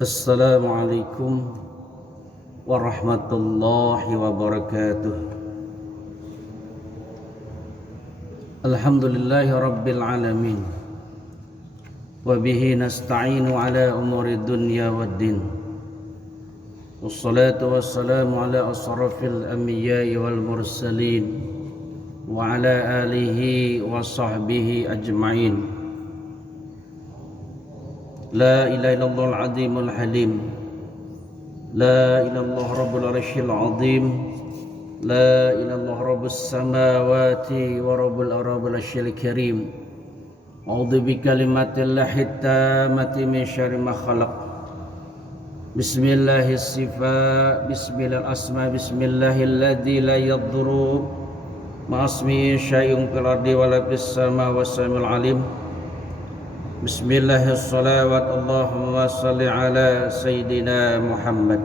Assalamualaikum warahmatullahi wabarakatuh. Alhamdulillahi rabbil alamin. Wabihi nasta'inu ala umuri dunya waddin. Wassalatu wassalamu ala asrafil anbiya'i wal mursalin wa ala alihi wa sahbihi ajma'in. La ilaha illallah al-azimul halim. La ilallah rabbul arshil azim. La ilallah rabbus samawati wa rabbul arshil karim. A'udzu bi kalimatillahi tammati min syarri ma khalaq. Bismillahis sifa, bismillahil asma, bismillahilladzi la yadurru ma'asmihi syai'un fil ardi wa la fis sama was-sami'ul alim. Bismillahirrahmanirrahim. Allahumma salli ala Sayyidina Muhammad.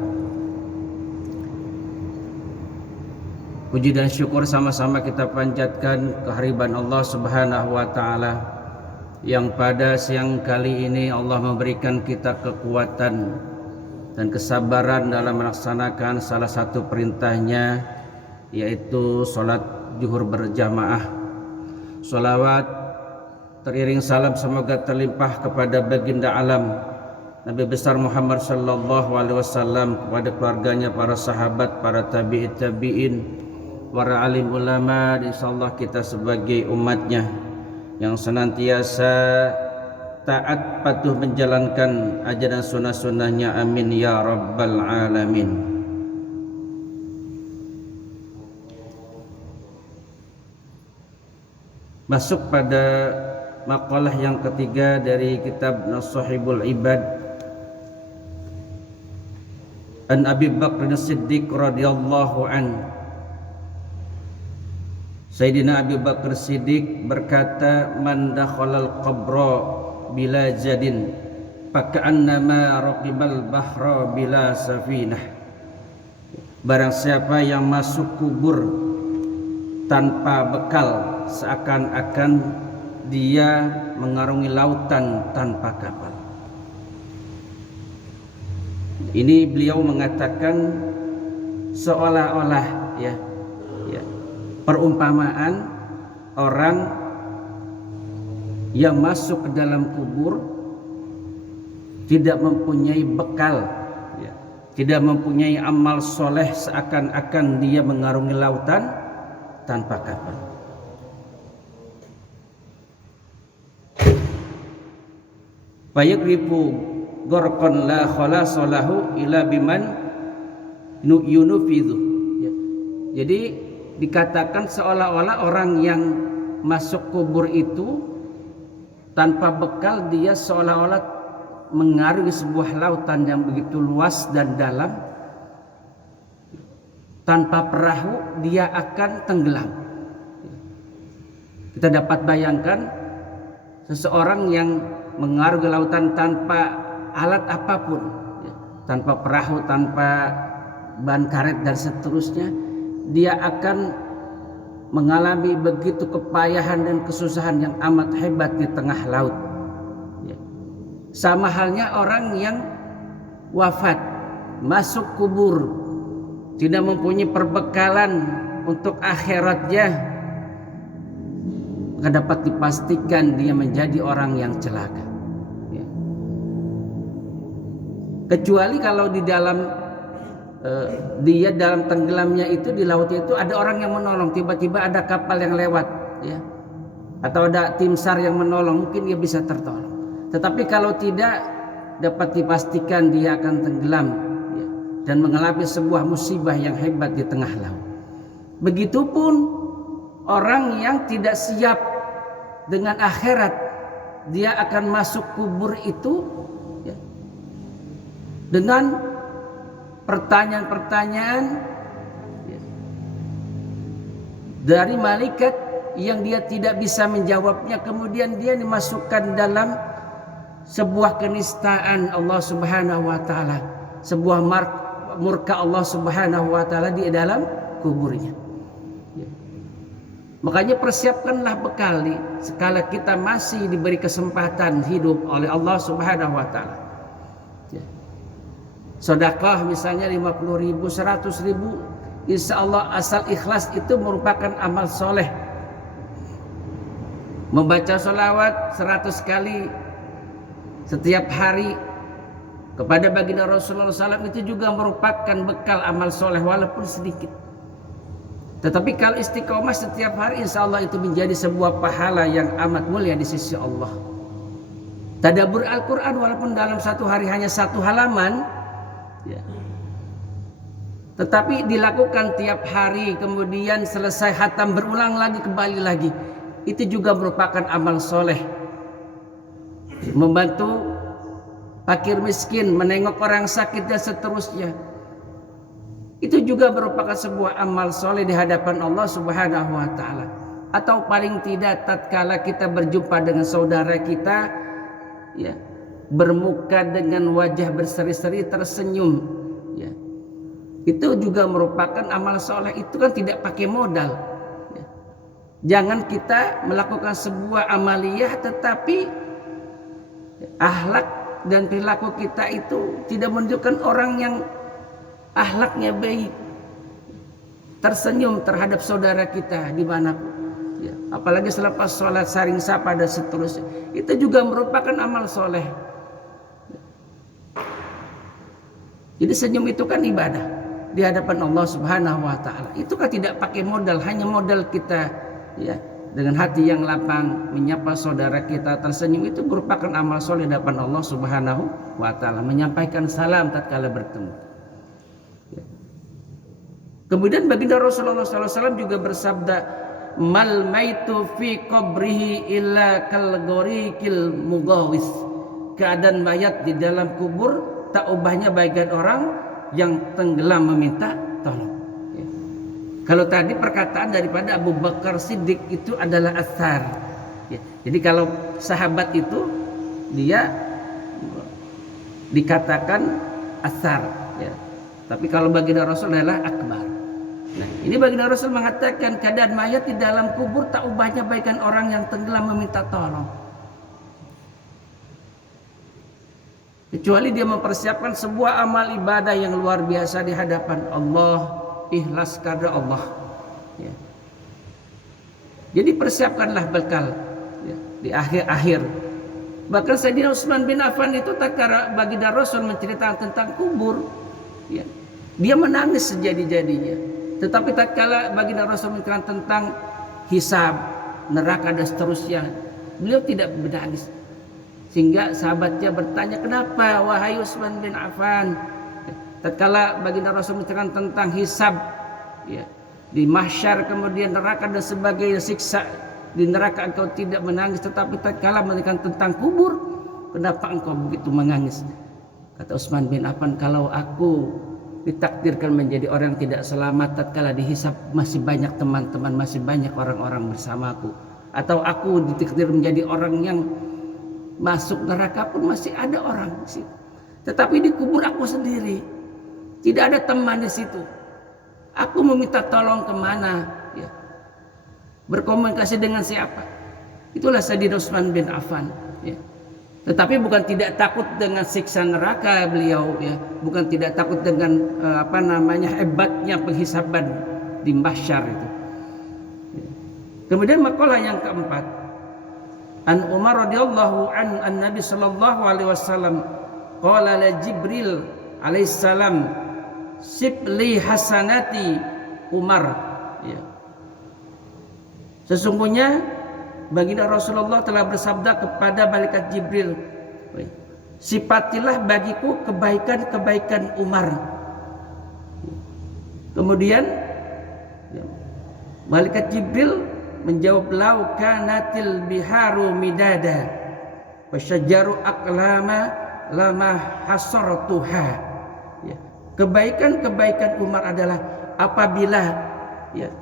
Puji dan syukur sama-sama kita panjatkan kehadiran Allah Subhanahu wa taala yang pada siang kali ini Allah memberikan kita kekuatan dan kesabaran dalam melaksanakan salah satu perintahnya, yaitu sholat zuhur berjamaah. Sholawat teriring salam semoga terlimpah kepada baginda alam Nabi besar Muhammad sallallahu alaihi wasallam, kepada keluarganya, para sahabat, para tabi'in, para alim ulama, dan insyaallah kita sebagai umatnya yang senantiasa taat patuh menjalankan ajaran sunnah-sunnahnya, amin ya rabbal alamin. Masuk pada makalah yang ketiga dari kitab Nasahibul Ibad, an Abi Bakr As-Siddiq radhiyallahu an. Sayyidina Abi Bakr Siddiq berkata, man dakhalal qabra bila jadin faka'annama raqibal bahra bila safinah. Barang siapa yang masuk kubur tanpa bekal, seakan-akan dia mengarungi lautan tanpa kapal. Ini beliau mengatakan seolah-olah ya, perumpamaan orang yang masuk ke dalam kubur tidak mempunyai bekal, tidak mempunyai amal soleh, seakan-akan dia mengarungi lautan tanpa kapal. Fayakrifu gorqan la khalasalahu ila biman yunufidhu. Jadi dikatakan seolah-olah orang yang masuk kubur itu tanpa bekal, dia seolah-olah mengarungi sebuah lautan yang begitu luas dan dalam. Tanpa perahu dia akan tenggelam. Kita dapat bayangkan seseorang yang mengarungi lautan tanpa alat apapun, tanpa perahu, tanpa ban karet dan seterusnya, dia akan mengalami begitu kepayahan dan kesusahan yang amat hebat di tengah laut. Sama halnya orang yang wafat, masuk kubur, tidak mempunyai perbekalan untuk akhiratnya, maka dapat dipastikan dia menjadi orang yang celaka. Kecuali kalau di dalam dia dalam tenggelamnya itu, di laut itu ada orang yang menolong, tiba-tiba ada kapal yang lewat, atau ada tim SAR yang menolong, mungkin dia bisa tertolong. Tetapi kalau tidak, dapat dipastikan dia akan tenggelam dan mengalami sebuah musibah yang hebat di tengah laut. Begitupun orang yang tidak siap dengan akhirat, dia akan masuk kubur itu dengan pertanyaan-pertanyaan dari malaikat yang dia tidak bisa menjawabnya. Kemudian dia dimasukkan dalam sebuah kenistaan Allah Subhanahu wa taala, sebuah murka Allah Subhanahu wa taala di dalam kuburnya. Makanya persiapkanlah bekal sekala kita masih diberi kesempatan hidup oleh Allah Subhanahu wa taala. Sedekah misalnya 50.000, 100.000, insya Allah asal ikhlas itu merupakan amal soleh. Membaca sholawat 100 kali setiap hari kepada baginda Rasulullah SAW itu juga merupakan bekal amal soleh walaupun sedikit. Tetapi kalau istiqomah setiap hari, insya Allah itu menjadi sebuah pahala yang amat mulia di sisi Allah. Tadabbur Al-Quran walaupun dalam satu hari hanya 1 halaman, ya, tetapi dilakukan tiap hari, kemudian selesai khatam berulang lagi, kembali lagi, itu juga merupakan amal soleh. Membantu fakir miskin, menengok orang sakit dan seterusnya, itu juga merupakan sebuah amal soleh di hadapan Allah Subhanahu wa ta'ala. Atau paling tidak tatkala kita berjumpa dengan saudara kita, ya, bermuka dengan wajah berseri-seri tersenyum, ya, itu juga merupakan amal soleh. Itu kan tidak pakai modal, ya. Jangan kita melakukan sebuah amaliyah tetapi akhlak dan perilaku kita itu tidak menunjukkan orang yang akhlaknya baik, tersenyum terhadap saudara kita dimanapun, ya, apalagi selepas sholat saling sapa dan seterusnya, itu juga merupakan amal soleh. Jadi senyum itu kan ibadah di hadapan Allah Subhanahu wa ta'ala. Itu kan tidak pakai modal, hanya modal kita, ya, dengan hati yang lapang menyapa saudara kita tersenyum, itu merupakan amal soleh di hadapan Allah Subhanahu wa ta'ala. Menyampaikan salam tatkala bertemu. Kemudian baginda Rasulullah SAW juga bersabda, mal maitu fi qabrihi illa kal ghoriqil mughawis. Keadaan mayat di dalam kubur tak ubahnya bagaikan orang yang tenggelam meminta tolong. Ya. Kalau tadi perkataan daripada Abu Bakar Siddiq itu adalah athar. Ya. Jadi kalau sahabat itu dia dikatakan athar, ya. Tapi kalau baginda Rasul adalah akbar. Nah, ini baginda Rasul mengatakan keadaan mayat di dalam kubur tak ubahnya bagaikan orang yang tenggelam meminta tolong. Kecuali dia mempersiapkan sebuah amal ibadah yang luar biasa di hadapan Allah, ikhlas karena Allah. Ya. Jadi persiapkanlah bekal, ya, di akhir-akhir. Bahkan Sayyidina Utsman bin Affan itu tatkala baginda Rasul menceritakan tentang kubur, ya, dia menangis sejadi-jadinya. Tetapi tatkala baginda Rasul menceritakan tentang hisab, neraka dan seterusnya, beliau tidak menangis. Sehingga sahabatnya bertanya, kenapa wahai Utsman bin Affan? Tatkala baginda Rasul menceritakan tentang hisab, ya, di mahsyar, kemudian neraka dan sebagainya, siksa di neraka, engkau tidak menangis. Tetapi tatkala menceritakan tentang kubur, kenapa engkau begitu menangis? Kata Utsman bin Affan, kalau aku ditakdirkan menjadi orang yang tidak selamat tatkala dihisab, masih banyak teman-teman, masih banyak orang-orang bersamaku. Atau aku ditakdir menjadi orang yang masuk neraka pun masih ada orang di situ. Tetapi di kubur aku sendiri, tidak ada teman di situ. Aku meminta tolong kemana? Ya. Berkomunikasi dengan siapa? Itulah Sayyidina Utsman bin Affan. Ya. Tetapi bukan tidak takut dengan siksa neraka beliau, ya, bukan tidak takut dengan hebatnya penghisaban di mahsyar itu. Ya. Kemudian makalah yang keempat, an Umar radhiyallahu an Nabi sallallahu alaihi wasallam qala la Jibril alaihi salam sibli hasanati Umar. Ya. Sesungguhnya baginda Rasulullah telah bersabda kepada malaikat Jibril, sifatilah bagiku kebaikan-kebaikan Umar. Kemudian malaikat Jibril menjawab, lau kanatil biharu midada wasyajaru aqlama lama hasartuha. Ya. Kebaikan-kebaikan Umar adalah apabila, ya,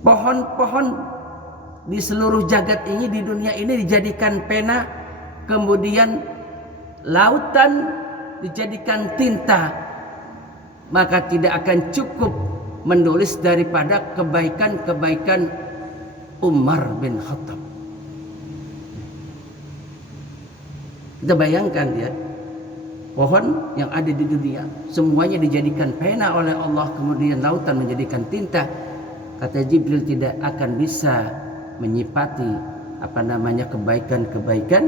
pohon-pohon di seluruh jagat ini, di dunia ini dijadikan pena, kemudian lautan dijadikan tinta, maka tidak akan cukup menulis daripada kebaikan-kebaikan Umar bin Khattab. Kita bayangkan, ya, pohon yang ada di dunia semuanya dijadikan pena oleh Allah, kemudian lautan menjadikan tinta. Kata Jibril tidak akan bisa menyipati kebaikan-kebaikan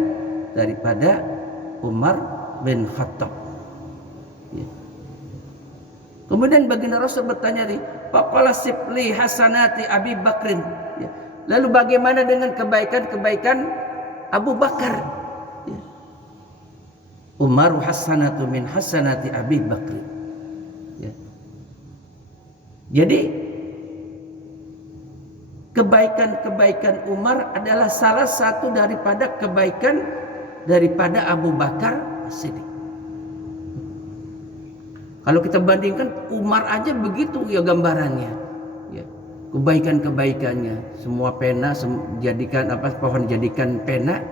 daripada Umar bin Khattab. Ya. Kemudian baginda Rasul bertanya, faqala sibli hasanati Abi Bakrin. Ya. Lalu bagaimana dengan kebaikan-kebaikan Abu Bakar? Ya. Umaru hasanatu min hasanati Abi Bakr. Ya. Jadi kebaikan-kebaikan Umar adalah salah satu daripada kebaikan daripada Abu Bakar Siddiq. Kalau kita bandingkan Umar aja begitu ya gambarannya. Ya. Kebaikan-kebaikannya, semua pena jadikan pohon dijadikan pena,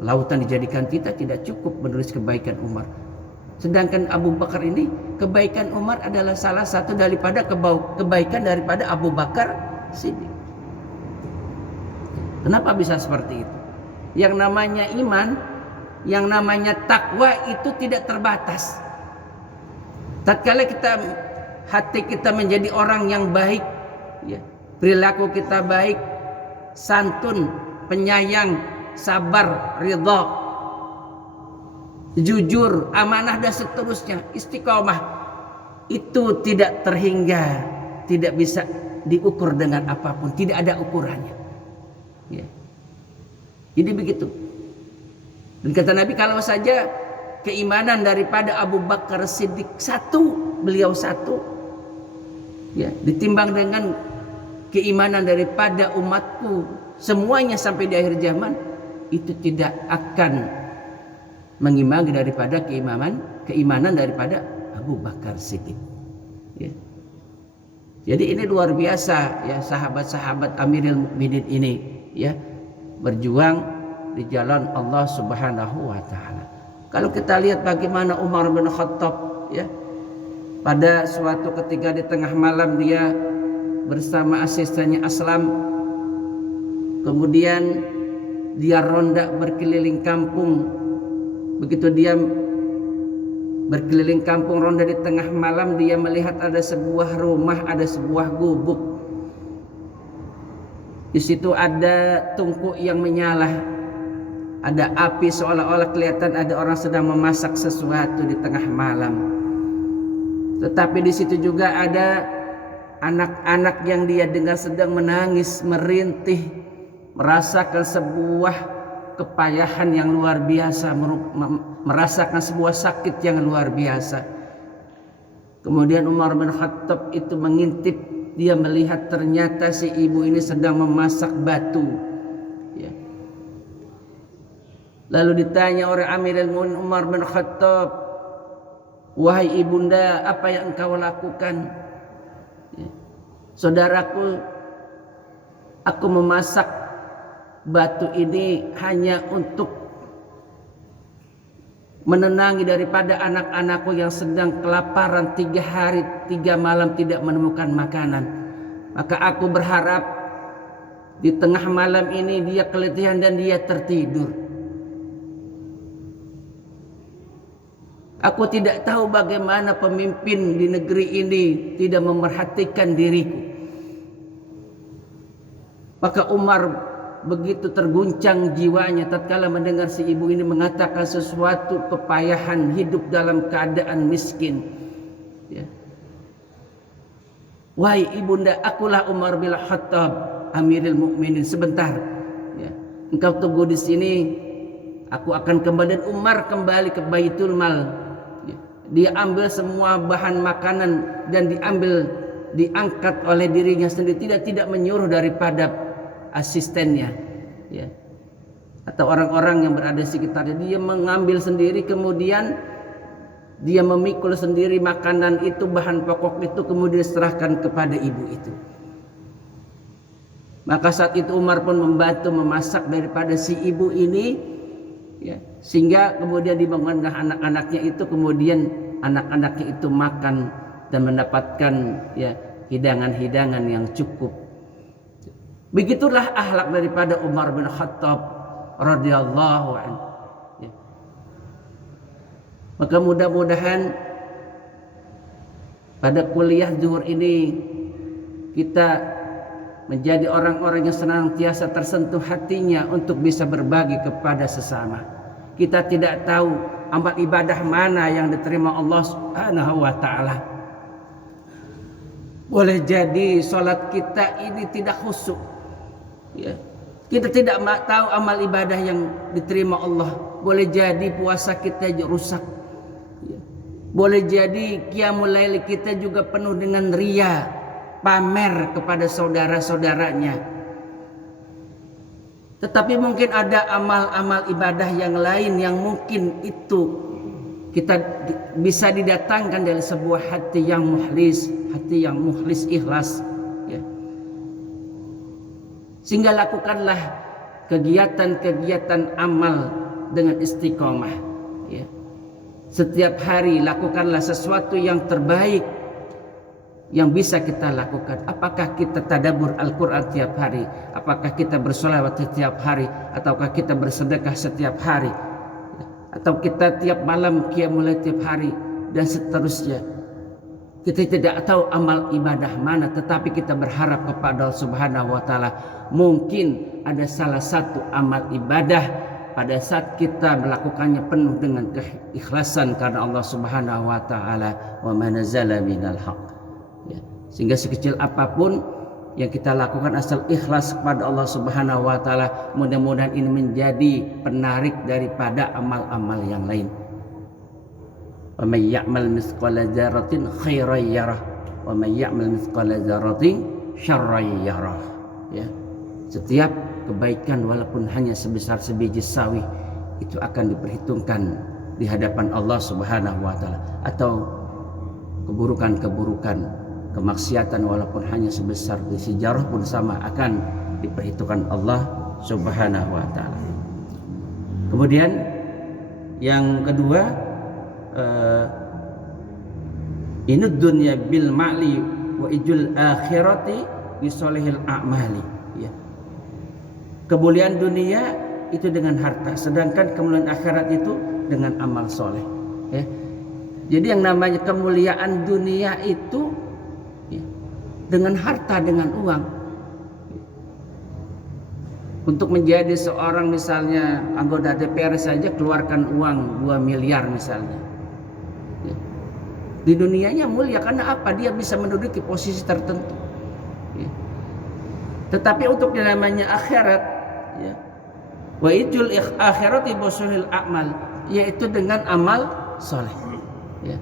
lautan dijadikan tinta, tidak cukup menulis kebaikan Umar. Sedangkan Abu Bakar ini, kebaikan Umar adalah salah satu daripada kebaikan daripada Abu Bakar Siddiq. Kenapa bisa seperti itu? Yang namanya iman, yang namanya takwa itu tidak terbatas. Tatkala hati kita menjadi orang yang baik, ya, perilaku kita baik, santun, penyayang, sabar, ridha, jujur, amanah dan seterusnya, istiqomah, itu tidak terhingga, tidak bisa diukur dengan apapun, tidak ada ukurannya. Ya. Jadi begitu. Dan kata Nabi, kalau saja keimanan daripada Abu Bakar Siddiq beliau satu, ya, ditimbang dengan keimanan daripada umatku semuanya sampai di akhir zaman, itu tidak akan mengimbangi daripada keimanan daripada Abu Bakar Siddiq. Ya. Jadi ini luar biasa ya, sahabat-sahabat Amirul Mukminin ini ya, berjuang di jalan Allah Subhanahu wa taala. Kalau kita lihat bagaimana Umar bin Khattab ya, pada suatu ketika di tengah malam dia bersama asistennya Aslam, kemudian dia ronda berkeliling kampung. Begitu dia berkeliling kampung ronda di tengah malam, dia melihat ada sebuah rumah, ada sebuah gubuk. Di situ ada tungku yang menyala, ada api, seolah-olah kelihatan ada orang sedang memasak sesuatu di tengah malam. Tetapi di situ juga ada anak-anak yang dia dengar sedang menangis, merintih, merasakan sebuah kepayahan yang luar biasa, merasakan sebuah sakit yang luar biasa. Kemudian Umar bin Khattab itu mengintip, dia melihat ternyata si ibu ini sedang memasak batu. Ya. Lalu ditanya oleh Amirul Mukminin Umar bin Khattab, wahai ibunda, apa yang engkau lakukan? Ya. Saudaraku, aku memasak batu ini hanya untuk menenangi daripada anak-anakku yang sedang kelaparan 3 hari 3 malam tidak menemukan makanan. Maka aku berharap di tengah malam ini dia keletihan dan dia tertidur. Aku tidak tahu bagaimana pemimpin di negeri ini tidak memerhatikan diriku. Maka Umar begitu terguncang jiwanya tatkala mendengar si ibu ini mengatakan sesuatu kepayahan hidup dalam keadaan miskin. Ya. Wahai ibunda, akulah Umar bin Khattab, Amirul Mukminin. Sebentar, ya, engkau tunggu di sini. Aku akan kembali. Dan Umar kembali ke Baitul Mal. Ya. Dia ambil semua bahan makanan dan diangkat oleh dirinya sendiri, tidak menyuruh daripada asistennya, ya, atau orang-orang yang berada di sekitarnya. Dia mengambil sendiri, kemudian dia memikul sendiri makanan itu, bahan pokok itu, kemudian diserahkan kepada ibu itu. Maka saat itu Umar pun membantu memasak daripada si ibu ini, ya, sehingga kemudian dibangunkan anak-anaknya itu, kemudian anak-anaknya itu makan dan mendapatkan ya hidangan-hidangan yang cukup. Begitulah akhlak daripada Umar bin Khattab radhiyallahu anhu. Ya. Maka mudah-mudahan pada kuliah zuhur ini kita menjadi orang-orang yang senantiasa tersentuh hatinya untuk bisa berbagi kepada sesama. Kita tidak tahu amal ibadah mana yang diterima Allah Subhanahu wa taala. Boleh jadi salat kita ini tidak khusyuk. Ya. Kita tidak tahu amal ibadah yang diterima Allah. Boleh jadi puasa kita rusak. Ya. Boleh jadi qiyamul lail kita juga penuh dengan riya, pamer kepada saudara-saudaranya. Tetapi mungkin ada amal-amal ibadah yang lain yang mungkin itu kita bisa didatangkan dari sebuah hati yang mukhlis, ikhlas. Ya. Sehingga lakukanlah kegiatan-kegiatan amal dengan istiqomah. Ya. Setiap hari lakukanlah sesuatu yang terbaik yang bisa kita lakukan. Apakah kita tadabbur Al-Quran tiap hari? Apakah kita bersolawat setiap hari? Ataukah kita bersedekah setiap hari? Atau kita tiap malam qiyamul lail tiap hari? Dan seterusnya. Kita tidak tahu amal ibadah mana, tetapi kita berharap kepada Allah Subhanahu wa taala. Mungkin ada salah satu amal ibadah pada saat kita melakukannya penuh dengan keikhlasan karena Allah Subhanahu wa taala, wa ma nazala minal haq. Ya. Sehingga sekecil apapun yang kita lakukan asal ikhlas kepada Allah Subhanahu wa taala, mudah-mudahan ini menjadi penarik daripada amal-amal yang lain. Wa may ya'mal mithqala dzarratin khairan yarah wa may ya'mal mithqala dzarratin syarran yarah. Ya. Setiap kebaikan walaupun hanya sebesar sebiji sawi itu akan diperhitungkan di hadapan Allah Subhanahu wa taala, atau keburukan-keburukan, kemaksiatan walaupun hanya sebesar biji jarah pun sama akan diperhitungkan Allah Subhanahu wa taala. Kemudian yang kedua, inud dunya bil ma'li wa ijul akhirati bi solihil a'mali. Ya. Kemuliaan dunia itu dengan harta, sedangkan kemuliaan akhirat itu dengan amal soleh. Ya. Jadi yang namanya kemuliaan dunia itu ya, dengan harta, dengan uang. Untuk menjadi seorang misalnya anggota DPR saja keluarkan uang 2 miliar misalnya. Ya. Di dunianya mulia karena apa? Dia bisa menduduki posisi tertentu. Ya. Tetapi untuk yang namanya akhirat, ya, wa ijul akhirati bosulil amal, yaitu dengan amal soleh. Ya.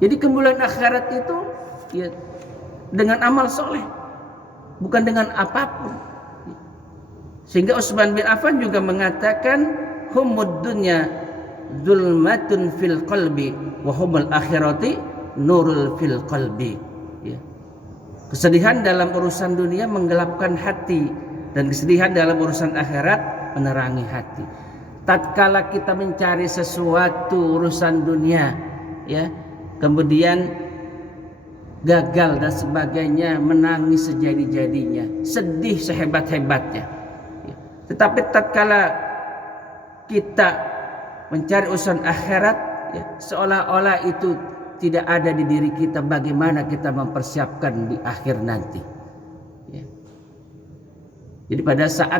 Jadi kemuliaan akhirat itu ya, dengan amal soleh, bukan dengan apapun. Sehingga Utsman bin Affan juga mengatakan humud dunya zulmatun fil qalbi wa humul akhirati nurul fil qalbi. Ya. Kesedihan dalam urusan dunia menggelapkan hati, dan kesedihan dalam urusan akhirat menerangi hati. Tatkala kita mencari sesuatu urusan dunia, ya, kemudian gagal dan sebagainya, menangis sejadi-jadinya, sedih sehebat-hebatnya. Ya. Tetapi tatkala kita mencari urusan akhirat, ya, seolah-olah itu tidak ada di diri kita, bagaimana kita mempersiapkan di akhir nanti. Ya. Jadi pada saat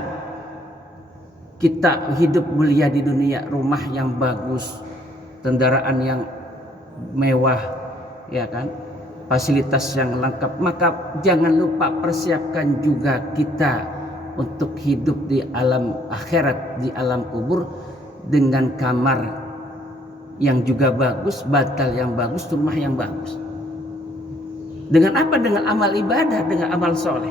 kita hidup mulia di dunia, rumah yang bagus, kendaraan yang mewah, ya kan, fasilitas yang lengkap, maka jangan lupa persiapkan juga kita untuk hidup di alam akhirat, di alam kubur, dengan kamar yang juga bagus, bantal yang bagus, rumah yang bagus. Dengan apa? Dengan amal ibadah, dengan amal soleh.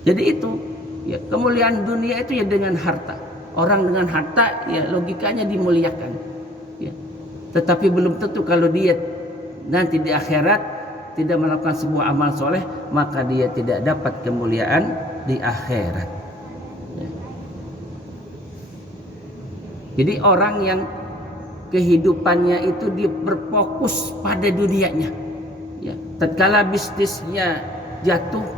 Jadi itu ya, kemuliaan dunia itu ya dengan harta. Orang dengan harta ya logikanya dimuliakan. Ya. Tetapi belum tentu kalau dia nanti di akhirat tidak melakukan sebuah amal soleh, maka dia tidak dapat kemuliaan di akhirat. Ya. Jadi orang yang kehidupannya itu dia berfokus pada dunianya. Ya. Tatkala bisnisnya jatuh,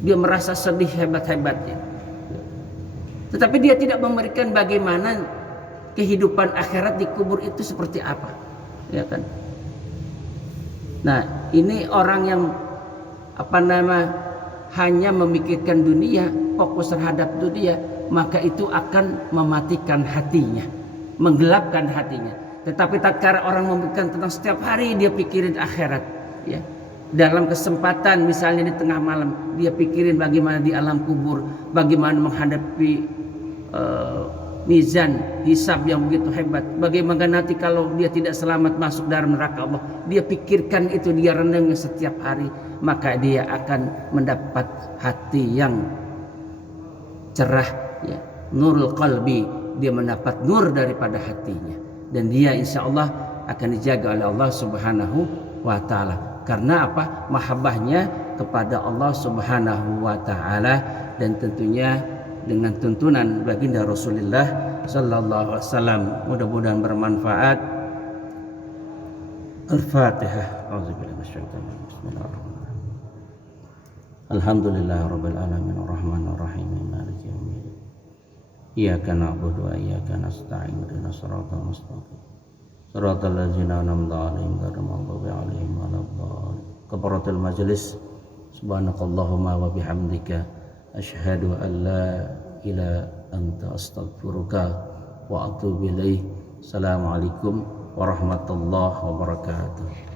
dia merasa sedih hebat-hebatnya. Tetapi dia tidak memberikan bagaimana kehidupan akhirat di kubur itu seperti apa, ya kan? Nah, ini orang yang hanya memikirkan dunia, fokus terhadap dunia, maka itu akan mematikan hatinya, menggelapkan hatinya. Tetapi tatkala orang memikirkan tentang setiap hari dia pikirin akhirat, ya. Dalam kesempatan misalnya di tengah malam dia pikirin bagaimana di alam kubur, bagaimana menghadapi mizan hisab yang begitu hebat, bagaimana nanti kalau dia tidak selamat masuk dalam neraka Allah. Dia pikirkan itu, dia renungnya setiap hari, maka dia akan mendapat hati yang cerah, ya, nurul qalbi. Dia mendapat nur daripada hatinya, dan dia insya Allah akan dijaga oleh Allah Subhanahu wa ta'ala. Karena apa? Mahabbahnya kepada Allah Subhanahu wa ta'ala, dan tentunya dengan tuntunan baginda Rasulullah sallallahu alaihi wasallam. Mudah-mudahan bermanfaat. Al-Fatihah. A'udzubillahi minasyaitonir rajim. Bismillahirrahmanirrahim. Alhamdulillahirabbil alamin arrahmanir rahim maliki yaumiddin. Iyyaka na'budu wa iyyaka nasta'in ihdinas siratal mustaqim. Siratal ladzina an'amta 'alaihim ghairil maghdubi 'alaihim waladdallin. Kafaratul majlis. Subhanakallahumma wa bihamdika asyhadu an la ilaha anta astaghfiruka wa atubu ilaik. Assalamualaikum warahmatullahi wabarakatuh.